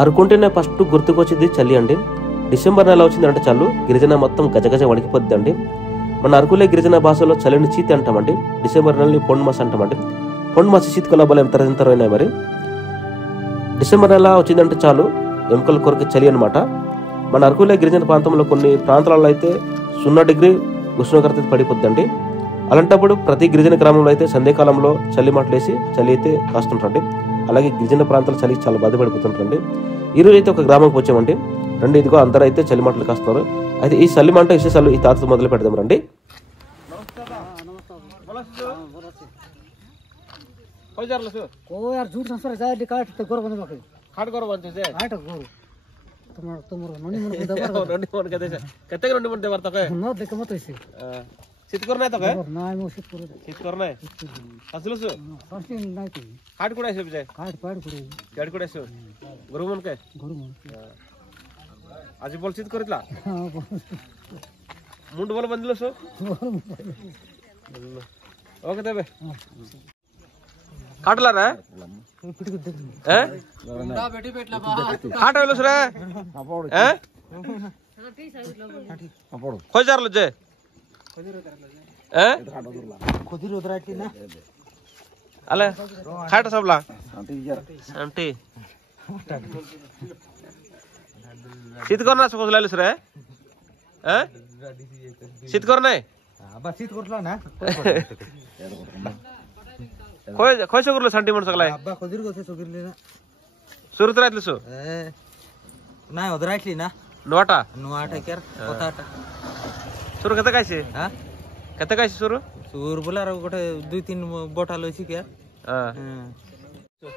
అరుకుంటేనే first గుర్తుకొచ్చింది చలి అండి. డిసెంబర్ నెల వచ్చిందంటే చాలు గిరిజన మొత్తం గజగజ వణికిపోద్ది అండి. మన అరకులే గిరిజన భాషలో చలిని చీతి అంటామండి. డిసెంబర్ నెలని పొండు మాస అంటామండి. పొండు మాస చీతి కొలబలు ఎంతరైనాయి మరి. డిసెంబర్ నెల వచ్చిందంటే చాలు ఎముకల కొరకు చలి అనమాట. మన అరకులే గిరిజన ప్రాంతంలో కొన్ని ప్రాంతాలలో అయితే 0 డిగ్రీ ఉష్ణోగ్రత పడిపోద్దండి. అలాంటప్పుడు ప్రతి గిరిజన గ్రామంలో అయితే సంధ్యాకాలంలో చలి మాటలేసి చలి అయితే కాస్తుంటారండి. అలాగే గిరిజన ప్రాంతాలు చలికి చాలా బాధపడిపోతుంటారండి. ఈరోజు అయితే ఒక గ్రామంకి వచ్చామండి. రండి, ఇదిగో అందరూ అయితే చలి మాటలు కాస్తున్నారు. అయితే ఈ చలి మంట విశేషాలు ఈ తాతతో మొదలు పెడదాం రండి. আজি বল শীত করিতলা মুন্ডু বল বন্ধ দিলছো ওকে দেবে কাটলা রে হ্যাঁ না বেটি পেটলা কাট হইলছ রে হ্যাঁ আপড় কই জারল যে হ্যাঁ খদির ওদরাইতি না আলে খাট সবলা আন্টি শীত কর না সকল লাইলছ রে হ্যাঁ শীত কর নাই আবা শীত করলা না কই কই সগরল সেন্টিমেন্ট সকলাই আবা খদির গছে সগরলি না সুরত রাইতলছ না ওদরাইতলি না নোটা কের কথাটা সুর কত কাইছে হ্যাঁ কত কাইছে সুর সুর বলার গোটে 2-3 বটা লইছি কে হ্যাঁ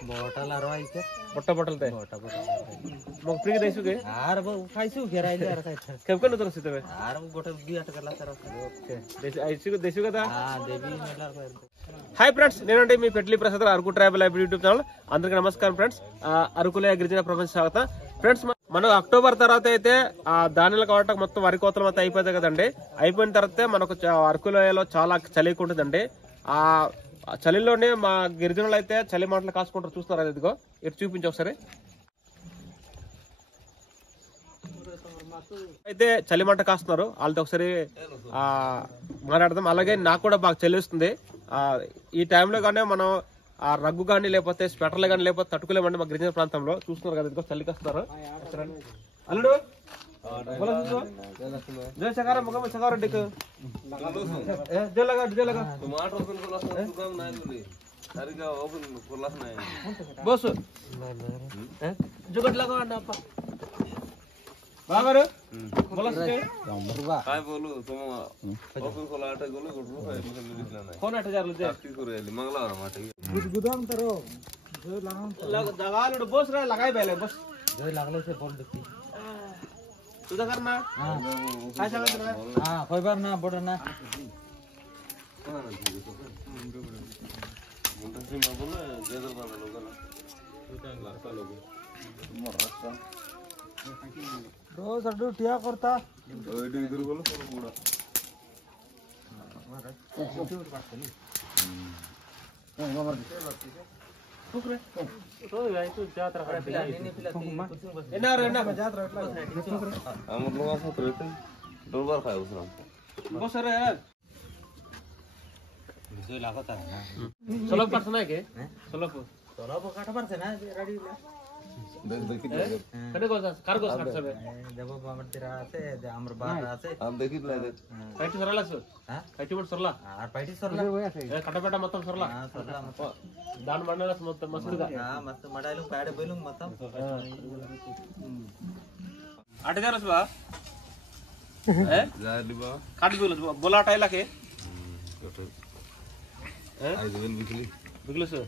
বটাল আর আইছে বটা তে বটা মগ ফ্রি দেইছু কে আর খাইছু ঘেরাইলে আর খাইছ কেব কেন তোর সিতে আর গোটে 2 টাকা লাসার ఓకే దేశు కదా దేవి నెలర్ హాయ్ ఫ్రెండ్స్, నేనంటే మీ Petli Prasad Araku tribal library YouTube channel. అందరికీ నమస్కారం ఫ్రెండ్స్. అరకులే గిరిజన ప్రపంచ స్వాగతం ఫ్రెండ్స్. మనం అక్టోబర్ తర్వాత అయితే ధాన్యాలు కావటం మొత్తం వరి కోతలు మొత్తం అయిపోతాయి కదండి. అయిపోయిన తర్వాత మనకు అరకులోయలో చాలా చలి ఉంటుందండి. ఆ చలిలోనే మా గిరిజనులు అయితే చలి మాటలు కాసుకుంటారు. చూస్తున్నారు ఇదిగో, ఇటు చూపించి ఒకసారి. అయితే చలి మంట కాస్తున్నారు, వాళ్ళతో ఒకసారి మాట్లాడదాం. అలాగే నాకు కూడా బాగా చలిస్తుంది. ఈ టైంలో కానీ మనం ఆ రగ్గు కానీ లేకపోతే స్వెటర్లు కానీ లేకపోతే తట్టుకోలేమండి మా గిరిజన ప్రాంతంలో. చూస్తున్నారు కదా ఇదిగో చలి కాస్తున్నారు. అల్లుడు బోసు జుగట్ లగా बाबर बोला काय बोलू तुम ओपन कोला आटा गोल गुडरू कोण 8000 लो जास्ती करेली मंगळवार माटे गुदाम करो जो लाग दगालड बस रे लगाय बेले बस जो लागले से बोल दती तुझा करना हां काय सांगत रे हां कोई बार ना बड ना मुंडा से बोल जेदर बाबा लोगला लासा लोग मरसा रोज अड्डू टिया करता ओइडी इधर बोलो पूरा कुकरे तो याई तो जात्रा करते एना जात्रा हम लोग साथ रहते दो बार खाए उसने बहुत सारे यार जो लागत है ना सोलो पर्सन है के सोलो काट परसे ना रेडी कने को कार को काट सबे जब बामर तेरा आते हमर बात आते हम देखित नाही पाइटी सरला सर हां पाइटी बट सरला आ पाइटी सरला कटपेटा మొత్తం सरला हां सरला మొత్తం దాని మండల మొత్తం మస్తుగా हां మస్తు మడాలు పాడే బెలు మొత్తం 8000 బా ఏ జాలి బా కాట్ బెలు बोला टाइला के 5000 బిగిలి సార్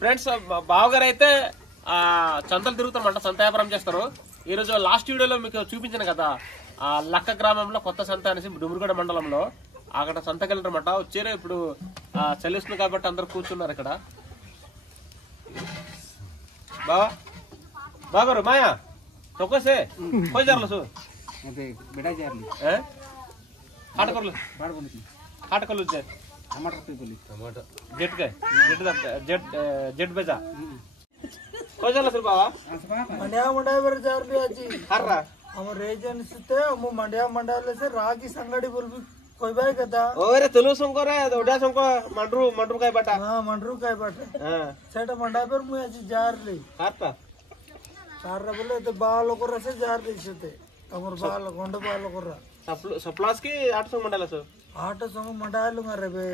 ఫ్రెండ్స్ బావగారు అయితే సంతలు తిరుగుతారన్నమాట, సంత వ్యాపారం చేస్తారు. ఈరోజు లాస్ట్ వీడియోలో మీకు చూపించాను కదా లక్క గ్రామంలో కొత్త సంత అనేసి డుమ్రిగూడ మండలంలో అక్కడ సంతకి వెళ్ళారన్నమాట. వచ్చారు ఇప్పుడు చలిస్తుంది కాబట్టి అందరు కూర్చున్నారు ఇక్కడ. బావా బాగారు మాయా తొక్కసే పోయి జారలు కాటకలు टमाटर पे बोली टमाटर जेट का जेट जेट बेजा कोई जाला सर बाबा मंड्या बर जारली आजी हर्रा हम रेजन सुते हम मंड्या से रागी संगड़ी बोलबी कोई बाय कदा ओरे तुलु संको रे ओड्या संको मंड्रू काय बाटा हां मंड्रू काय बाटा हां सेटा मंड्या बर मु आजी जारली हर्ता सारा बोले तो बाल को रसे जारली सुते हमर बाल गोंड बाल को रा सप्लास की 800 मंडाला सर 800 मंडायलु मरे बे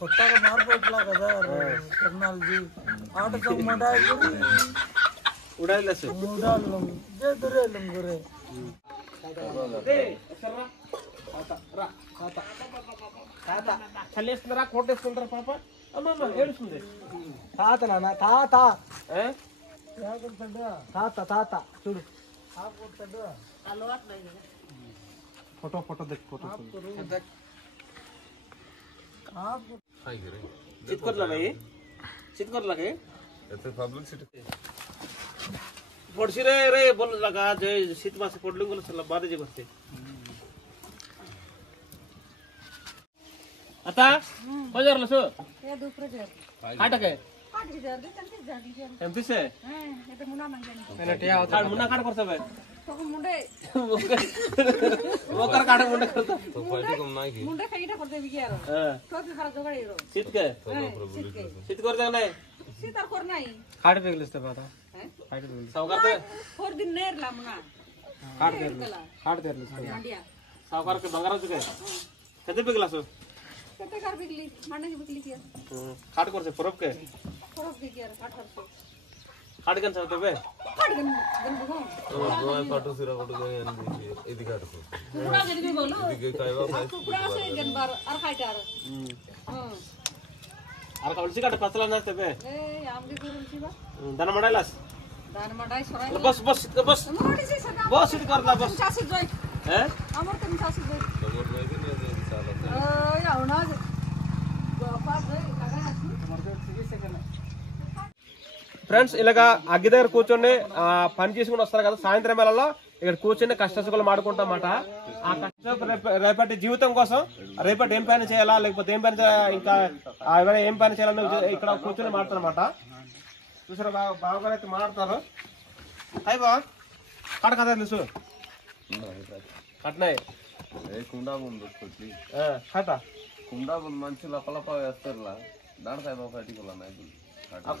కొత్తగా మార్కెట్లా కదా టెక్నాలజీ 800 మండాయలు उडायला सर उडालो जे दरेलम गुरे ए सररा రా తాత చల్లేస్తున్నారా కోటేసుకుంటారా పాప అమ్మమ్మ ఏడుస్తుంది తాత నాన్న తాత ఏ తాత చూడు फोटो देख फोटो चितकोरला भाई चितकोरला के येते पब्लिक सिटी पडशी रे रे बोल लगा जे शीत मासे पडलून गेलो सला बादे जे बसते आता बजारला सो या दुसरं घर काटा काय पाठ घर दे त्यांचे झाडी घर एमपी से हां हे मुना मांगणी पहले टिया होता मुन्ना काट करता भाई तो मुंडे वोकर काट मुंडे करता तो पार्टी कम नाही की मुंडे खाईटा करते बिगियारो हां तो भी खरा जोगाड येरो शीत काय शीत करता नाही सीतार कोर नाही काट पेगलेस ते बाता हैं काट पेगलेस सावकार ते फोर दिन नेरला मुना काट पेगलेस मांडिया सावकार के बंगाराचं काय कधी पेगला सो कते कर बिगली मांडे बिगली की काट करते परब काय परब बिगियारो 800 काट गन सांगते बे काट गन बगो तो दोय पाटू सिरा कोटू गय आणि इदी काटतो कुडा गडी बोलो इदी काय वा कुडा से गन बार अर खायटार हां अरे कावलची काट पचला नसते बे ए आमगे करून शिवा दाना मडायलास दान मंडाई सोराय बस बस बस मोडी से सदा बस शीत करला बस सासी जोय हैं अमर तुम सासी जोय समोर नाही की नाही चालत या होना पास जोय कागा आसी ఫ్రెండ్స్ ఇలాగా అగ్గి దగ్గర కూర్చొని పని చేసుకుని వస్తారు కదా సాయంత్రం వేళలో ఇక్కడ కూర్చొని కష్టసుఖాలు మాడుకుంటామాట ఆ కష్టం రేపటి జీవితం కోసం రేపటి ఏం పని చేయాలా లేకపోతే ఏం పని ఇంకా ఎవరైనా ఏం పని చేయాలని ఇక్కడ కూర్చొని మాట్లాడతారన్నమాట చూసారా బావగారు అయితే మాట్లాడతారు హాయ్ బా కాడ కదా తెలుసు కట్నాయి ఏ కుండా ముందు కొట్టి కట కుండా ముందు మంచి లపలప వేస్తారులా దాని काय बाबा पार्टी कोला नाही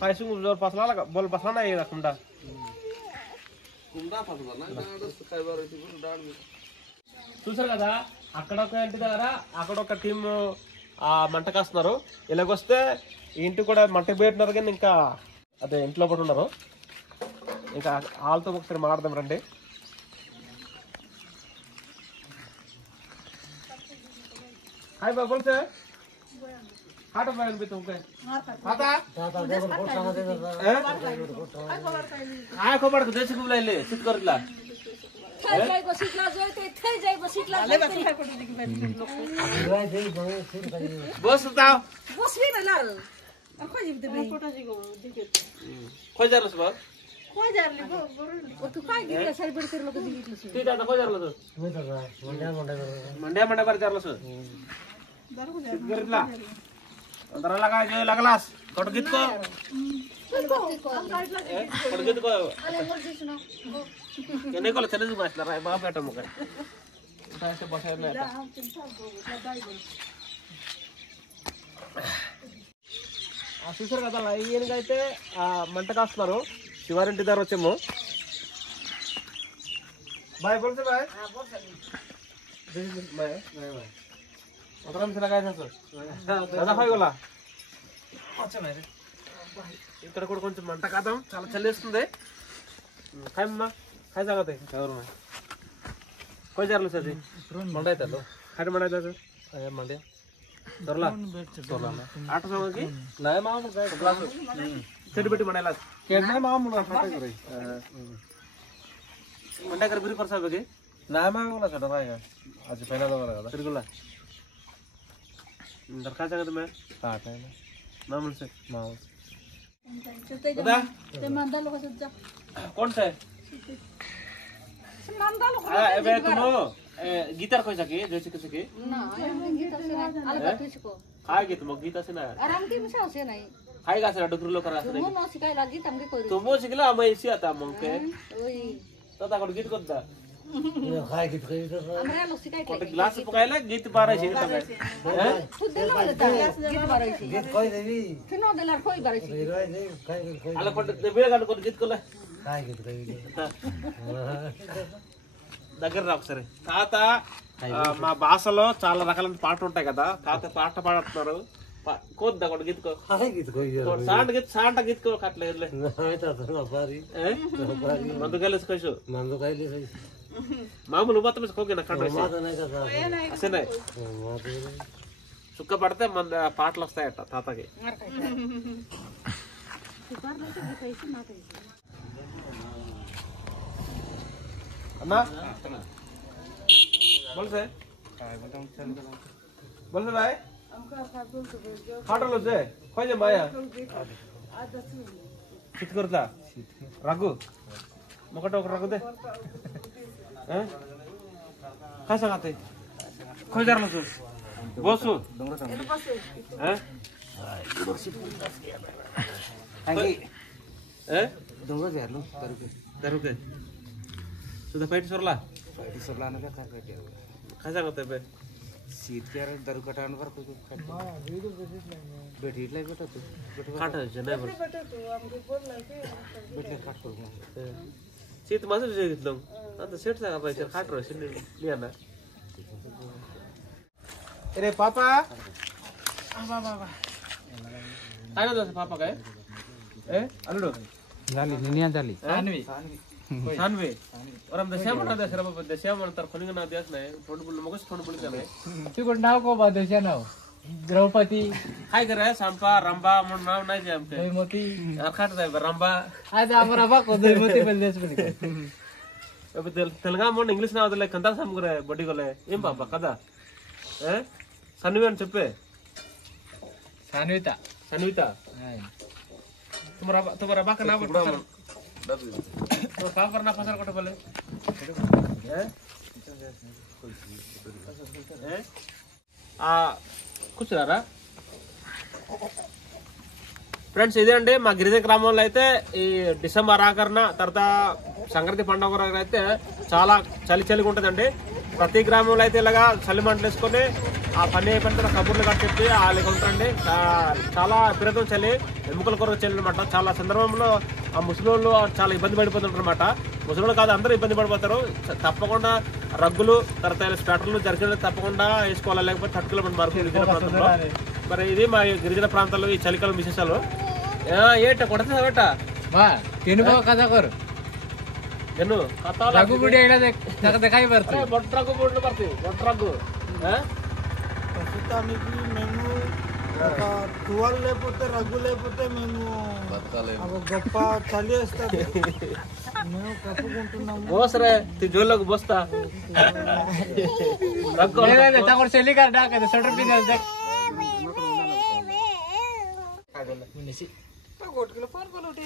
काय सुन जोर पसला बोल पसला नाही कुंडा కుండా పసలా नाही दाड काय बार ती दाड చూసారు కదా అక్కడ ఒక ఇంటి దగ్గర అక్కడ ఒక టీం మంట కాస్తున్నారు ఇలాగొస్తే ఇంటి కూడా మంట పెట్టినారు కానీ ఇంకా అదే ఇంట్లో పడి ఉన్నారు ఇంకా వాళ్ళతో ఒకసారి మాట్లాడదాం రండి హాయ్ బాబు बोल से हाट बहन भी तुमके आता काय खबर देश को बुलाइले सिट करला थे जाय बसितला जोय थे जाय बसितला बस ताव बस भी ना लार खोज दे बे फोटो जिगो खोज जारलस बा खोज जारली बो तू काय गिरला सारी बडी कर लोक दिगितलस ती दादा खोज जारलस मंड्या मंड्या बर जारलस गरितला अंदर लगा जो लगलास कटगीत को कटगीत को केने कोले चले जु मासला राय बाप बेटा मग उठा से बसाय नाही ఆ చూసారు కదా లైన్గా అయితే మంట కాస్తున్నారు శివారింటి దగ్గర వచ్చాము బాయ్ बोलते बाय हां बोल बाय बाय बाय अतरा मिसला काय सर दादा होय गोला अच्छा नाही ఇక్కడ కూడా కొంచెం మంట కాదాం చాలా చల్లేస్తుంది కాయమ్మ काय जागा ते ఎవరు कोई जारलो सदी मंडा येतो काय मंडा येतो काय मंड्या दरला दरला 800 की नाही मामा काय क्लास सेट बेटी म्हणायला केडना मामा म्हणून फाटा करे मंडा कर बिरी करसा बगे नाही मामा मला सटा राय आज पहिला दोरा కదా తిరుగులా दरखा जागा तुम्ही हां काय मामा से मामा दादा ते मंदा लोक सज्जा कोण से मंदा लोक अबे तुम गिटार कोई सके जैसे कैसे के ना गीता से आले बातू को काय घेत मग गीता से ना आराम की मिसा से नाही काय घासला डुकरी लोक घासला मग मग शिकायला गीत आमगे करू तो मो शिकला आम्ही सी आता मग के ओय तता कोण गीत कोणता काय गीत काही आमरे लो शिकाय कोण ग्लास पकायला गीत बारायचे का खुद देला होता गीत बारायची गीत काय देवी फिनो देला खोई बारायची हिरवाय नाही काय आला कोण वेळ गाणं कोण गीत कोला काय गीत काही దగ్గర రా ఒకసారి తాత మా భాషలో చాలా రకాల పాటలు ఉంటాయి కదా తాత పాట పాడుతున్నారు కోద్దా కొడు గీతకో काय गीत काही సాంట గీతకో కట్లే नाही तर बारी మందు కలిసి కసు మందు काही మామూలు మొత్తం కోకిన కంట్రీ माझं नाही का అసలే సుక్క పడితే మన పాటలు వస్తాయట తాతకి అన్నా बोलसे बोलसे भाई खाटलो से खोजे माया कित करता रागू मकट ఒక रागू दे हैं काय सांगते खोज जरलो तू बसू हैं हैं डोंगर झालो करू के तुझा फाईट सरला सबला ना काय काय सांगते बे शेतकऱ्याला दारू कटांवर भेटीला भेटतो खाटायचे नाही बरं भेटले काट करू शेत माझं घेतलं आता सेट सांगा पाहिजे खाट लिहा ना अरे पापा काय ना पापा काय ए अलडो झाली निनिया झाली सानवे और हम दशा म्हणा दशरा बाबा दशा म्हणतात कोणी ना देत नाही थोडं बोललो मगच थोडं बोलत नाही तू कोण नाव को बादशा नाव द्रौपदी काय करे सांपा रंबा म्हणून नाव नाही जे आमचे दैमती खाट जाय रंबा आज आमरा बा को दैमती बंदेस बनी अब तेलंगा म्हणून इंग्लिश नाव दिले कंदा समगरे बडी गोले ఏం పాపా కదా ఏ సన్వి అని చెప్పే सानविता సన్విత तुम्हारा बा का नाम पसर तो का करना पसर कोटे बोले कुछ रा ఫ్రెండ్స్ ఇదే అండి మా గిరిజన గ్రామంలో అయితే ఈ డిసెంబర్ ఆఖరణ తర్వాత సంక్రాంతి పండుగ రోజు అయితే చాలా చలిగా ఉంటుందండి ప్రతి గ్రామంలో అయితే ఇలాగా చలి మంటలు వేసుకొని ఆ పని అయిపోయిన తర్వాత కబుర్లు కట్టేసి వాళ్ళకి ఉంటారండి చాలా విపరీతం చలి ఎముకల కొరకు చలి అనమాట చాలా సందర్భంలో ఆ ముసలోళ్ళు చాలా ఇబ్బంది పడిపోతుంటారు అనమాట ముసలోళ్ళు కాదు అందరూ ఇబ్బంది పడిపోతారు తప్పకుండా రగ్గులు తర్వాత స్వెటర్లు జర్కిన్లు తప్పకుండా వేసుకోవాలి లేకపోతే తట్టుకోలేమండి మరి గిరిజన ప్రాంతంలో మరి ఇది మా గిరిజన ప్రాంతాల్లో ఈ చలికాలం విశేషాలు ఏట కొడతా బేట तेनु कथा कर ಏನು रघु बुढ़ी एड़ा देखाई बरते బొట్రగు బొడ్లు పడతాయి బొట్రగు ప్రస్తుతానికి మేము ఒక 12 లేకపోతే రఘు లేకపోతే మేము ఒక గొప్ప చలి వేస్తుంది మేము కప్పుకుంటున్నాము బోసరే తి జోలకు బోస్తా రగ్గు तगड़ चली कर डाक स्वेटर पहन देख मिनिसी गोटकला फोन कोलोटे